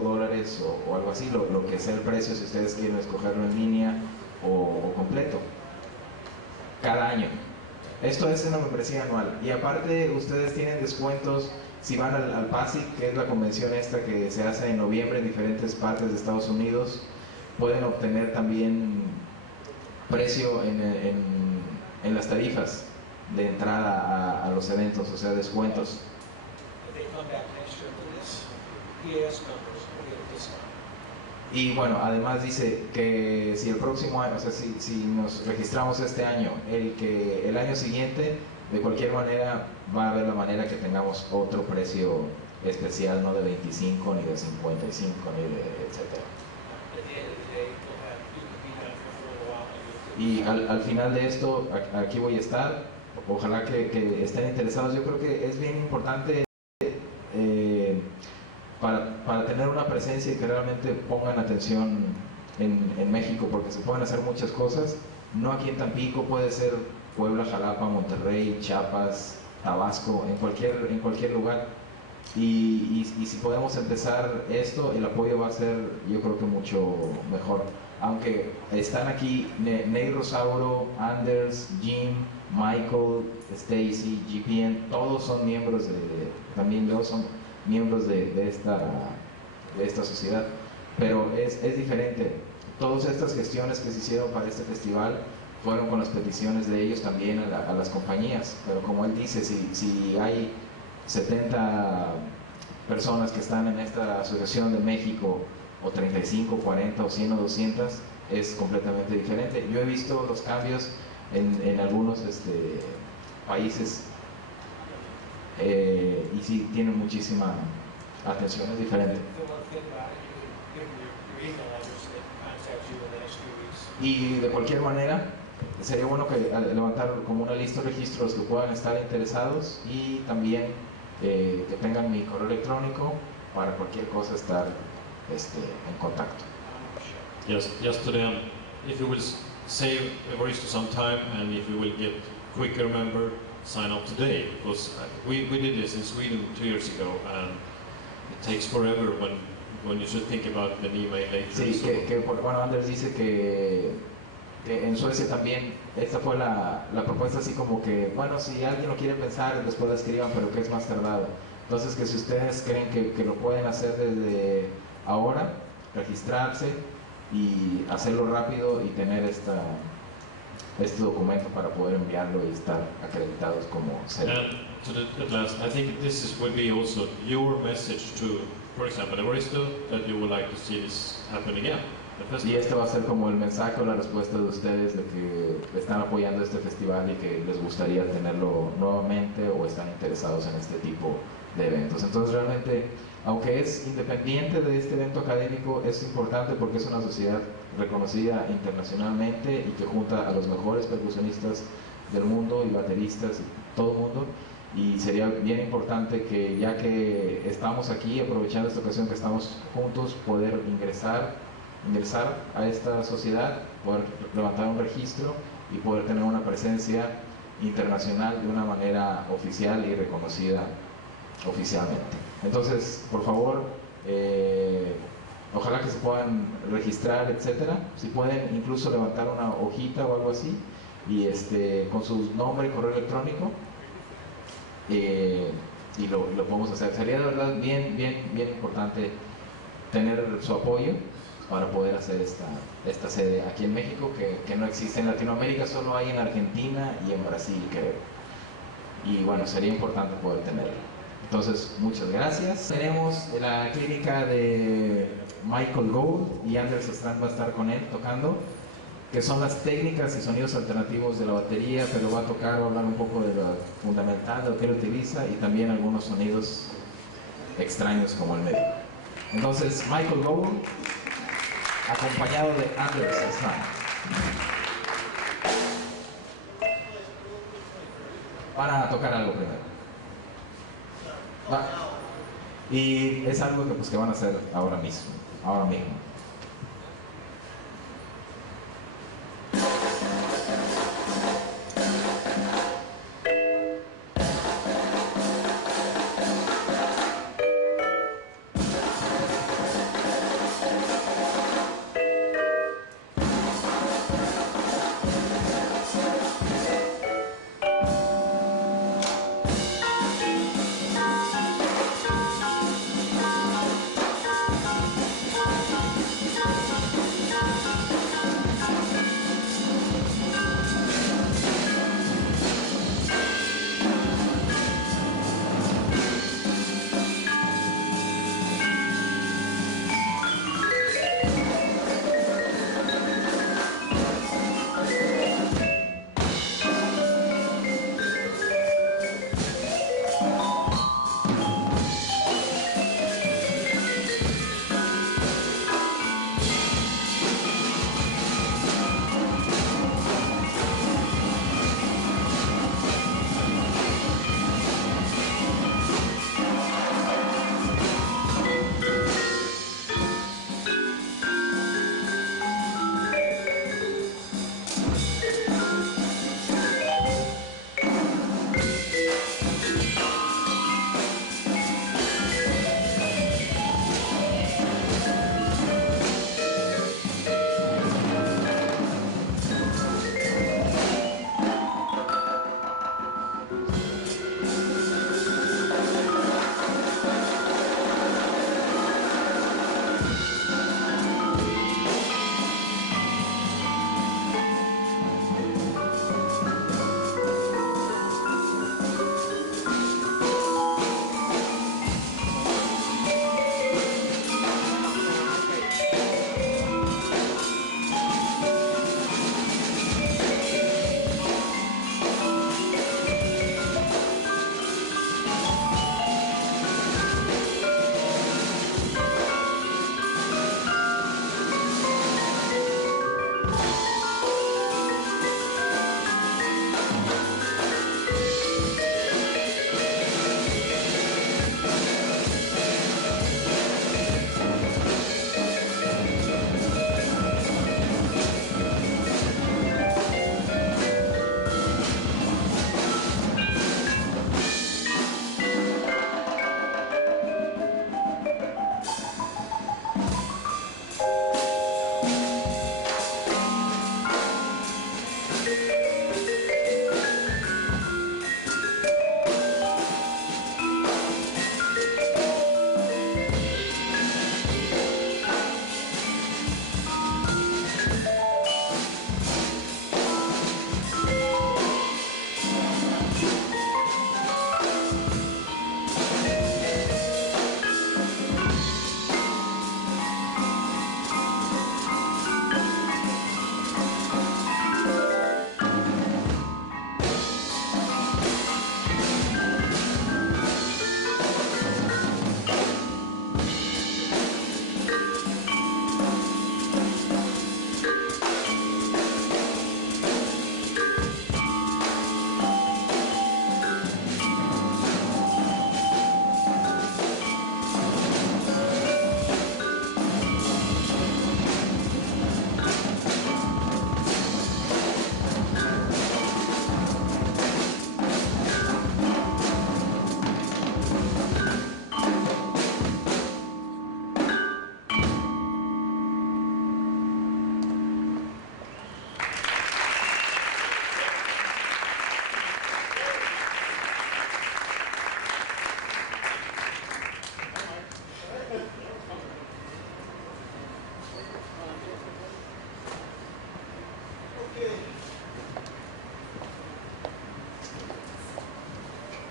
o algo así, lo que sea el precio si ustedes quieren escogerlo en línea o completo. Cada año. Esto es una membresía anual. Y aparte ustedes tienen descuentos si van al PASIC, que es la convención esta que se hace en noviembre en diferentes partes de Estados Unidos. Pueden obtener también precio en las tarifas de entrada a los eventos, o sea, descuentos. If they come back next year to this, PAS members will get a discount. Y bueno, además dice que si el próximo año, o sea, si nos registramos este año, el año siguiente, de cualquier manera va a haber la manera que tengamos otro precio especial, no de 25, ni de 55, ni de etcétera. At the end of the day, you can be done for a little while. Y al final de esto, aquí voy a estar. Ojalá que estén interesados. Yo creo que es bien importante para tener una presencia y que realmente pongan atención en México, porque se pueden hacer muchas cosas. No aquí en Tampico, puede ser Puebla, Jalapa, Monterrey, Chiapas, Tabasco, en cualquier lugar. Y si podemos empezar esto, el apoyo va a ser, yo creo que mucho mejor. Aunque están aquí Ney Rosauro, Anders, Jim, Michael, Stacy, GPN, todos son miembros también yo son miembros de esta sociedad. Pero es diferente. Todas estas gestiones que se hicieron para este festival fueron con las peticiones de ellos también a las compañías. Pero como él dice, si hay 70 personas que están en esta asociación de México, o 35, 40, o 100 o 200, es completamente diferente. Yo he visto los cambios en algunos países y sí tienen muchísima atención, es diferente. If they want to think about it, you can give them your email address so they can contact you in the next few weeks. Y de cualquier manera, sería bueno que levantar como una lista de registros que puedan estar interesados y también que tengan mi correo electrónico para cualquier cosa estar en contacto. Yes, just to them, if you will save Evaristo some time and if you will get quicker member, sign up today, because we did this in Sweden 2 years ago and it takes forever when you should think about an email later. Sí, so. bueno, Anders dice que en Suecia también esta fue la propuesta, así como que, bueno, si alguien lo quiere pensar, después la escriban, pero que es más tardado. Entonces, que si ustedes creen que lo pueden hacer desde ahora, registrarse y hacerlo rápido y tener este documento para poder enviarlo y estar acreditados como sede. And at last, I think this will be also your message to, for example, Evaristo, that you would like to see this happen again. Y este va a ser como el mensaje o la respuesta de ustedes de que están apoyando este festival y que les gustaría tenerlo nuevamente o están interesados en este tipo de eventos. Entonces realmente, aunque es independiente de este evento académico, es importante porque es una sociedad reconocida internacionalmente y que junta a los mejores percusionistas del mundo y bateristas y todo el mundo. Y sería bien importante que, ya que estamos aquí, aprovechando esta ocasión que estamos juntos, poder ingresar a esta sociedad, poder levantar un registro y poder tener una presencia internacional de una manera oficial y reconocida oficialmente. Entonces, por favor, ojalá que se puedan registrar, etcétera. Si pueden incluso levantar una hojita o algo así, y con su nombre y correo electrónico, y lo podemos hacer. Sería de verdad bien importante tener su apoyo para poder hacer esta sede aquí en México, que no existe en Latinoamérica, solo hay en Argentina y en Brasil, creo. Y bueno, sería importante poder tenerlo. Entonces, muchas gracias. Tenemos la clínica de Michael Gould, y Anders Strand va a estar con él tocando, que son las técnicas y sonidos alternativos de la batería, pero va a tocar o hablar un poco de lo fundamental, de lo que él utiliza, y también algunos sonidos extraños como el medio. Entonces, Michael Gould, acompañado de Anders Strand. Van a tocar algo primero. Y es algo que van a hacer ahora mismo.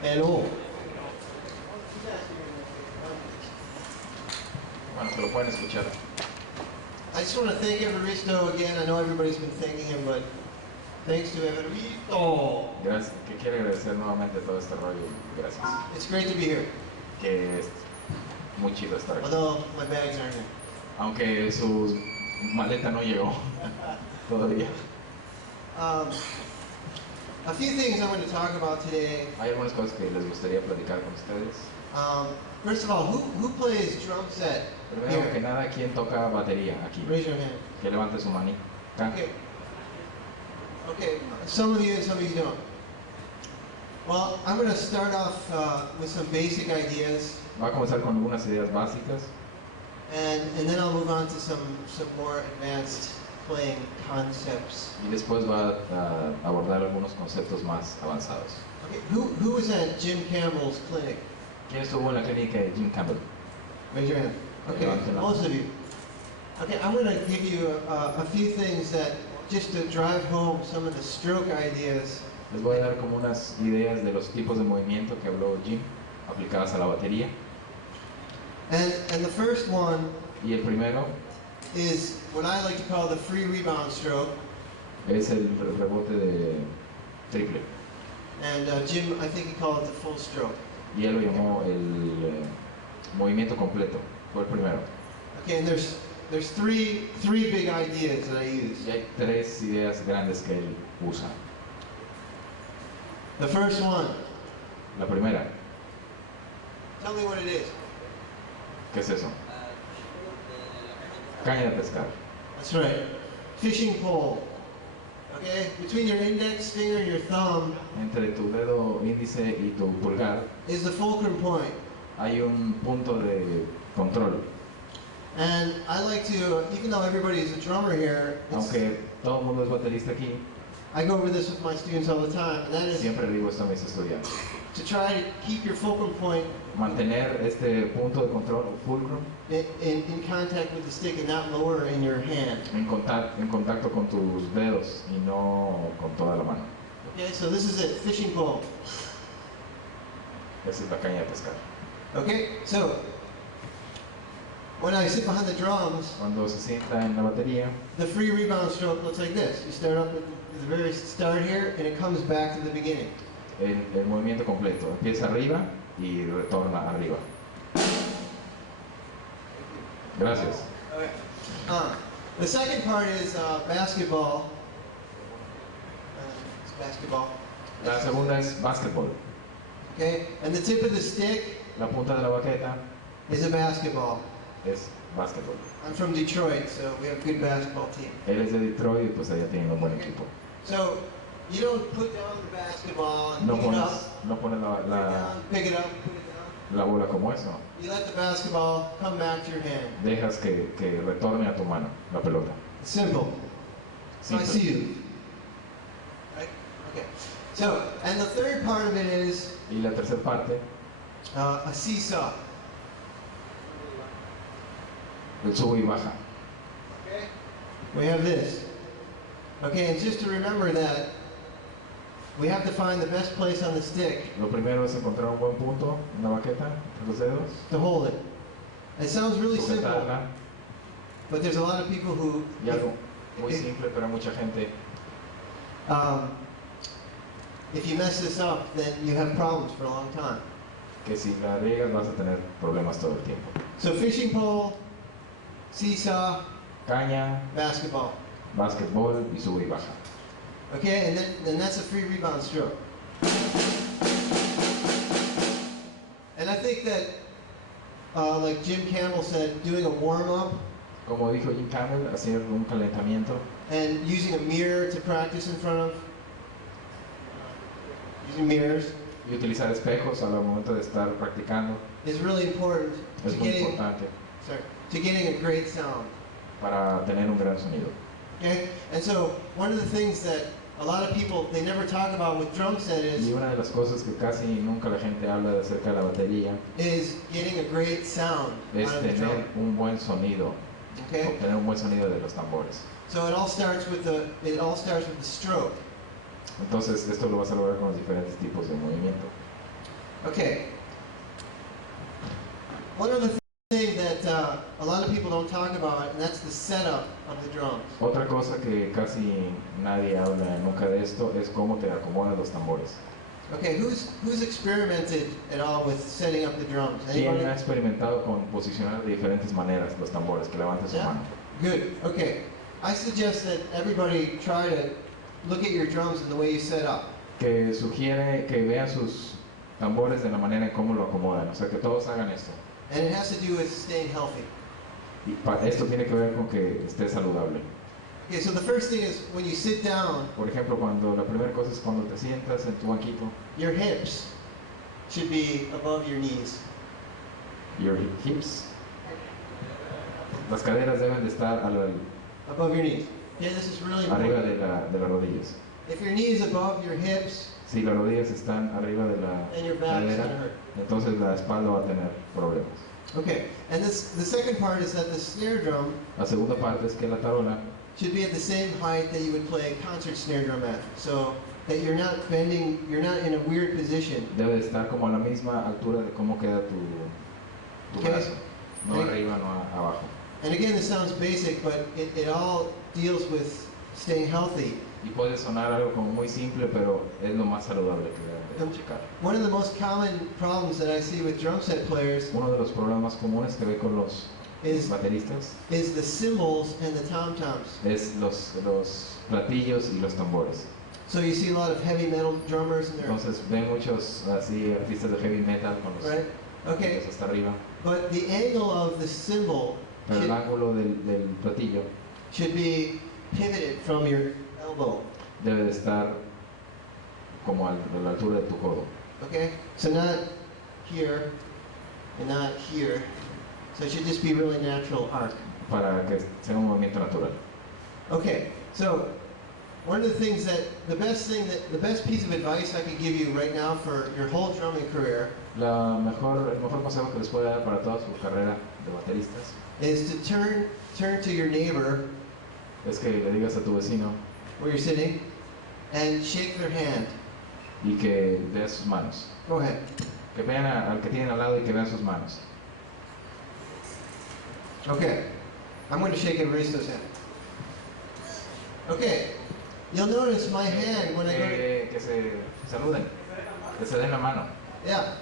Hello. Bueno, que lo pueden escuchar. I just want to thank Evaristo again. I know everybody's been thanking him, but thanks to Evaristo. Gracias, que quiere agradecer nuevamente todo este rollo. Gracias. It's great to be here, Que es muy chido estar aquí. although my bags aren't here. Aunque su maleta no llegó todavía. A few things I want to talk about today. Hay algunas cosas que les gustaría platicar con ustedes. First of all, who plays drum set Primero que here? nada, ¿quién toca batería aquí? Raise your hand. Que levante su manita. Okay. Okay, some of you and some of you don't. Well, I'm going to start off with some basic ideas, Va a comenzar con algunas ideas básicas and then I'll move on to some more advanced playing concepts. y después va a abordar algunos conceptos más avanzados. Okay, who was at Jim Campbell's clinic? ¿Quién estuvo en la clínica de Jim Campbell? Raise your hand. Okay, most of you. Okay, I'm going to give you a few things that just to drive home some of the stroke ideas. Les voy a dar como unas ideas de los tipos de movimiento que habló Jim aplicadas a la batería. And the first one Y el primero is what I like to call the free rebound stroke. es el rebote de triple. And Jim, I think he called it the full stroke. Y él lo llamó el movimiento completo. Fue el primero. Okay, and there's three big ideas that I use. Y hay tres ideas grandes que él usa. The first one, La primera, tell me what it is. ¿qué es eso? Caña de pescar. That's right. Fishing pole. Okay, between your index finger and your thumb Entre tu dedo índice y tu pulgar is the fulcrum point. hay un punto de control. And I like to, even though everybody is a drummer here, Aunque todo el mundo es baterista aquí, I go over this with my students all the time, and that is siempre digo esto a mis estudiantes. to try to keep your fulcrum point Mantener este punto de control, o fulcrum, in contact with the stick and not lower in your hand. en contacto con tus dedos y no con toda la mano. Okay, so this is it, fishing pole. Esa es la caña de pescar. Okay, so when I sit behind the drums, Cuando se sienta en la batería, the free rebound stroke looks like this. You start up at the very start here, and it comes back to the beginning. el movimiento completo empieza arriba y retorna arriba. Gracias. Okay. The second part is basketball. It's basketball. La segunda es básquetbol. Okay, and the tip of the stick La punta de la baqueta is a basketball. es básquetbol. I'm from Detroit, so we have a good basketball team. Él es de Detroit y pues allá tienen un buen equipo. So you don't put down the basketball and No pick it pones, up, no pones put it down, pick it up, put it down. la bola como eso. You let the basketball come back to your hand. Dejas que retorne a tu mano la pelota. It's simple. So I Simple. see you. Right? Okay. So, and the third part of it is Y la tercera parte, a seesaw. el sube y baja. Okay. We have this. Okay, and just to remember that we have to find the best place on the stick Lo primero es encontrar un buen punto en la baqueta, entre los dedos, to hold it. It sounds really simple, sujetarla, but there's a lot of people who, y algo muy simple, pero mucha gente, if you mess this up, then you have problems for a long time. que si la riegas vas a tener problemas todo el tiempo. So fishing pole, seesaw, Caña, basketball. básquetbol y sube y baja. Okay, and then that's a free rebound stroke. And I think that, like Jim Campbell said, doing a warm-up Como dijo Jim Campbell, hacer un calentamiento and using a mirror to practice in front of, using mirrors, y utilizar espejos al momento de estar practicando is really important es to muy getting, importante to getting a great sound. para tener un gran sonido. Okay, and so one of the things that a lot of people they never talk about with drum set Y una de las cosas que casi nunca la gente habla de acerca de la batería is getting a great sound es out of the drum. tener un buen sonido, Okay, obtener un buen sonido de los tambores. so it all starts with the stroke. Entonces esto lo vas a lograr con los diferentes tipos de movimiento. Okay. One other thing that a lot of people don't talk about, and that's the setup of the drums. Otra cosa que casi nadie habla nunca de esto es cómo te acomodas los tambores. Okay, who's experimented at all with setting up the drums? ¿Quién Anybody? ha experimentado con posicionar de diferentes maneras los tambores? Que levante su Yeah? mano. Good. Okay. I suggest that everybody try to look at your drums and the way you set up. Que sugiere que vean sus tambores de la manera en cómo lo acomodan. O sea, que todos hagan esto. And it has to do with staying healthy. Y esto tiene que ver con que esté saludable. Okay, so the first thing is when you sit down, Por ejemplo, la primera cosa es cuando te sientas en tu banquito, your hips should be above your knees. your hips, las caderas deben de estar Above your knees. Okay, this is really arriba important. de las rodillas. If your knee is above your hips, Si las rodillas están arriba de la then your back is going to cadera, hurt. entonces la espalda va a tener problemas. Okay, and the second part is that the snare drum La segunda parte es que la tarola should be at the same height that you would play a concert snare drum at. So that you're not bending, you're not in a weird position. debe de estar como a la misma altura de cómo queda tu Okay. brazo, no Okay. arriba, no abajo. And again, this sounds basic, but it all deals with staying healthy. Y puede sonar algo como muy simple, pero es lo más saludable que deben de checar. One of the most common problems that I see with drum set players Uno de los problemas comunes que ve con los is bateristas the cymbals and the tom-toms. es los platillos y los tambores. So you see a lot of heavy metal drummers and they're, Entonces ven muchos así artistas de heavy metal con los right? Okay, platillos hasta arriba, but the angle of the cymbal pero el ángulo del platillo should be pivoted from your elbow. debe de estar como a la altura de tu codo. Okay? So not here and not here. So it should just be really natural arc. Para que sea un movimiento natural. Okay, so one of the things that the best piece of advice I could give you right now for your whole drumming career El mejor consejo que les puedo dar para toda su carrera de bateristas is to turn to your neighbor es que le digas a tu vecino where you're sitting and shake their hand. y que veas sus manos. Go ahead. Que vean al que tienen al lado y que vean sus manos. Okay, I'm going to shake Evaristo's hand. Okay, you'll notice my hand when I go to, Que se saluden, que se den la mano. yeah.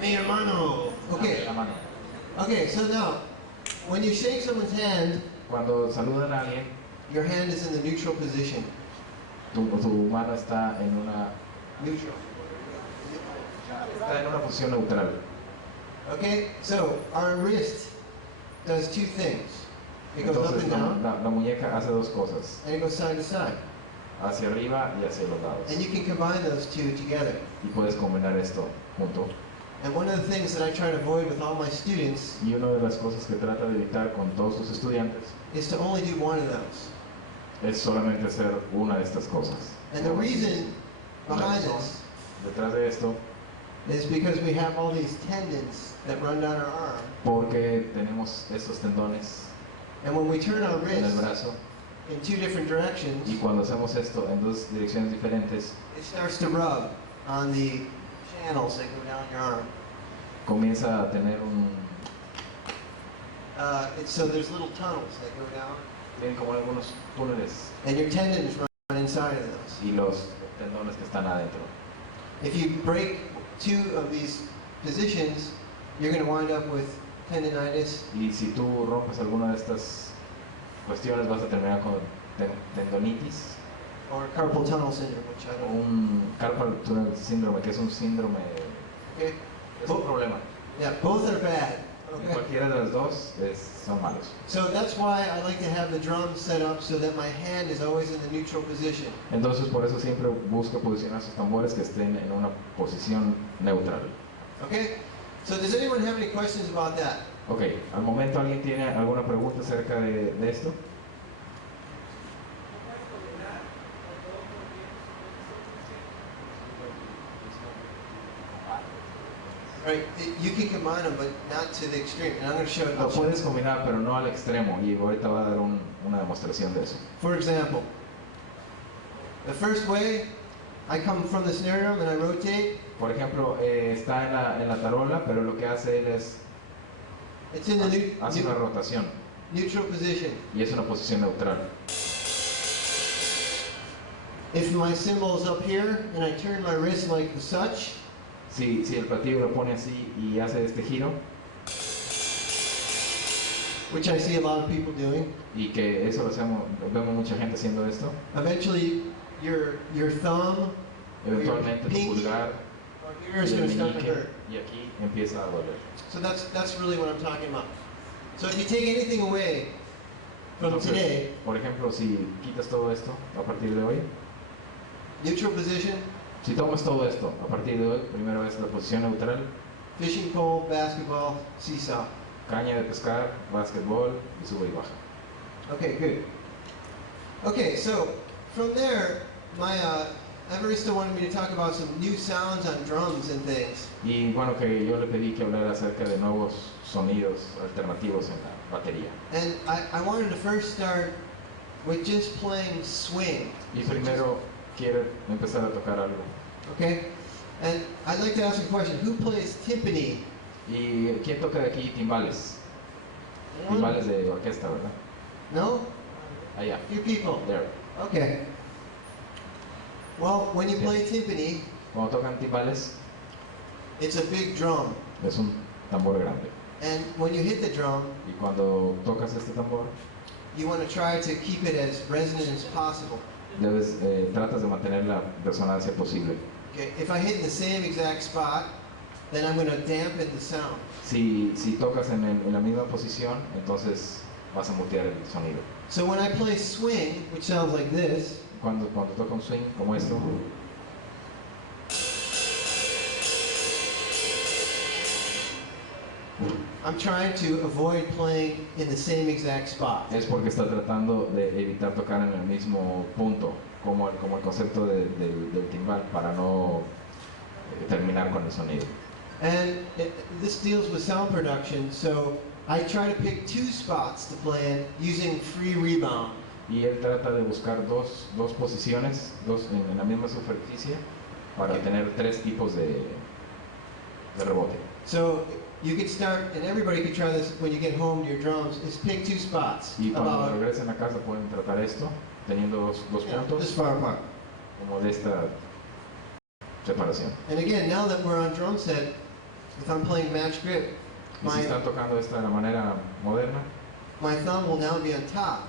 Mi hermano. Okay, La mano. okay, so now, when you shake someone's hand, Cuando saludan a alguien, your hand is in the neutral position. tu mano está en una Neutral. posición neutral. Okay, so our wrist does two things. It goes up Entonces and down, la muñeca hace dos cosas, and it goes side to side. hacia arriba y hacia los lados. And you can combine those two together. Y puedes combinar esto junto. And one of the things that I try to avoid with all my students Y una de las cosas que trata de evitar con todos sus estudiantes is to only do one of those. es solamente hacer una de estas cosas. And the reason La behind razón this detrás de esto is because we have all these tendons that run down our arm. porque tenemos estos tendones And when we turn our en el wrist brazo in two different directions, y cuando hacemos esto en dos direcciones diferentes it starts to rub on the channels that go down your arm. comienza a tener So there's little tunnels that go down, tienen como algunos túneles and your tendons run inside of those. y los tendones que están adentro. If you break two of these positions, you're going to wind up with tendinitis, Y si tú rompes alguna de estas cuestiones vas a terminar con tendonitis or carpal tunnel syndrome, which I o don't. un carpal tunnel síndrome, que es un síndrome, Okay. es un problema. Yeah, both are bad. Okay. Cualquiera de las dos son malos. So that's why I like to have the drum set up so that my hand is always in the neutral position. Entonces por eso siempre busco posicionar sus tambores que estén en una posición neutral. Okay? So does anyone have any questions about that? Ok, al momento alguien tiene alguna pregunta acerca de esto. Right, you can combine them, but not to the extreme. And I'm going to show it. Lo puedes combinar, pero no al extremo, y ahorita va a dar una demostración de eso. For example, the first way I come from the snare drum and I rotate. Por ejemplo, está en la tarola, pero lo que hace él es It's in the hace una rotación neutral position. y es una posición neutral. If my cymbal is up here and I turn my wrist like such, Si el platillo lo pone así y hace este giro, which I see a lot of people doing, y que eso lo vemos mucha gente haciendo esto, eventually your thumb eventualmente tu pinky pulgar or y here is el going to start to meñique, hurt. y aquí empieza a doler. So that's really what I'm talking about. So if you take anything away from Entonces, today, por ejemplo, si quitas todo esto a partir de hoy, neutral position, si tomas todo esto a partir de hoy, primero es la posición neutral, fishing pole, basketball, seesaw. caña de pescar, básquetbol y sube y baja. Okay, good. Okay, so from there, my Everista wanted me to talk about some new sounds on drums and things. Y bueno, que yo le pedí que hablara acerca de nuevos sonidos alternativos en la batería. And I wanted to first start with just playing swing. Y primero quiero empezar a tocar algo. Okay? And I'd like to ask a question. Who plays timpani? ¿Y quién toca de aquí timbales? Timbales de orquesta, ¿verdad? No? Allá. A few people. There. Okay. Well, when you play timpani, Cuando tocan timbales, it's a big drum. es un tambor grande. And when you hit the drum, Y cuando tocas este tambor, you want to try to keep it as resonant as possible. tratas de mantener la resonancia posible. Okay, if I hit in the same exact spot, then I'm going to dampen the sound. Si tocas en la misma posición, entonces vas a mutear el sonido. So when I play swing, which sounds like this, Cuando toca un swing como esto, I'm trying to avoid playing in the same exact spot. es porque está tratando de evitar tocar en el mismo punto, como el concepto del timbal, para no terminar con el sonido. And this deals with sound production, so I try to pick two spots to play in using free rebound. Y él trata de buscar dos posiciones, en la misma superficie, para tener tres tipos de rebote. So you could start, and everybody could try this when you get home to your drums, is pick two spots. Y cuando About, regresen a casa pueden tratar esto, teniendo dos puntos, this far apart. como de esta separación. And again, now that we're on drum set, if I'm playing match grip, Y si están tocando esta de la manera moderna, my thumb will now be on top.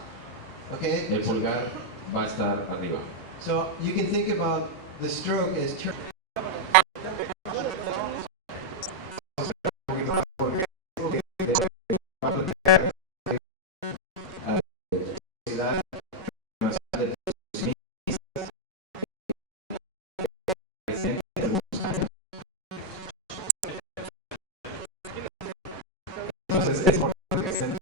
Okay? el pulgar va a estar arriba. So you can think about the stroke as turn. Entonces es importante que estén